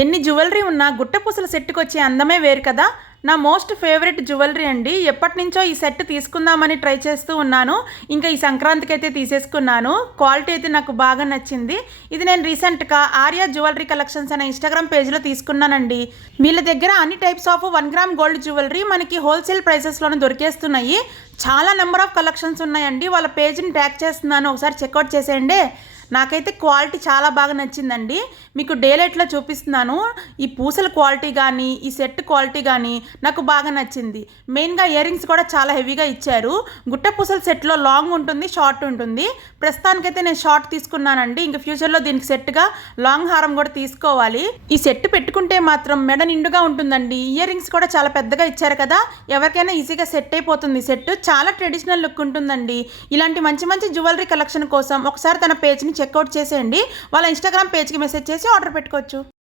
ఎన్ని జ్యువెలరీ ఉన్నా గుట్టపూసల సెట్కి వచ్చే అందమే వేరు కదా. నా మోస్ట్ ఫేవరెట్ జ్యువెలరీ అండి. ఎప్పటి నుంచో ఈ సెట్ తీసుకుందామని ట్రై చేస్తూ ఉన్నాను. ఇంకా ఈ సంక్రాంతికి అయితే తీసేసుకున్నాను. క్వాలిటీ అయితే నాకు బాగా నచ్చింది. ఇది నేను రీసెంట్గా ఆర్యా జ్యువెలరీ కలెక్షన్స్ అనే ఇన్స్టాగ్రామ్ పేజ్లో తీసుకున్నానండి. వీళ్ళ దగ్గర అన్ని types of 1 gram gold jewellery మనకి హోల్సేల్ ప్రైసెస్లోనే దొరికేస్తున్నాయి. చాలా నెంబర్ ఆఫ్ కలెక్షన్స్ ఉన్నాయండి. వాళ్ళ పేజ్ని ట్యాగ్ చేస్తున్నాను, ఒకసారి చెక్అవుట్ చేసేయండి. నాకైతే క్వాలిటీ చాలా బాగా నచ్చిందండి. మీకు డేలైట్లో చూపిస్తున్నాను. ఈ పూసల క్వాలిటీ కానీ ఈ సెట్ క్వాలిటీ కానీ నాకు బాగా నచ్చింది. మెయిన్గా ఇయర్ రింగ్స్ కూడా చాలా హెవీగా ఇచ్చారు. గుట్ట పూసల సెట్లో లాంగ్ ఉంటుంది, షార్ట్ ఉంటుంది. ప్రస్తుతానికైతే నేను షార్ట్ తీసుకున్నానండి. ఇంకా ఫ్యూచర్లో దీనికి సెట్గా లాంగ్ హారం కూడా తీసుకోవాలి. ఈ సెట్ పెట్టుకుంటే మాత్రం మెడ నిండుగా ఉంటుందండి. ఇయర్ రింగ్స్ కూడా చాలా పెద్దగా ఇచ్చారు కదా, ఎవరికైనా ఈజీగా సెట్ అయిపోతుంది. సెట్ చాలా ట్రెడిషనల్ లుక్ ఉంటుందండి. ఇలాంటి మంచి మంచి జ్యువెలరీ కలెక్షన్ కోసం ఒకసారి తన పేజ్ని చెక్అవుట్ చేసేయండి. వాళ్ళ ఇన్స్టాగ్రామ్ పేజ్కి మెసేజ్ చేసి ఆర్డర్ పెట్టుకోవచ్చు.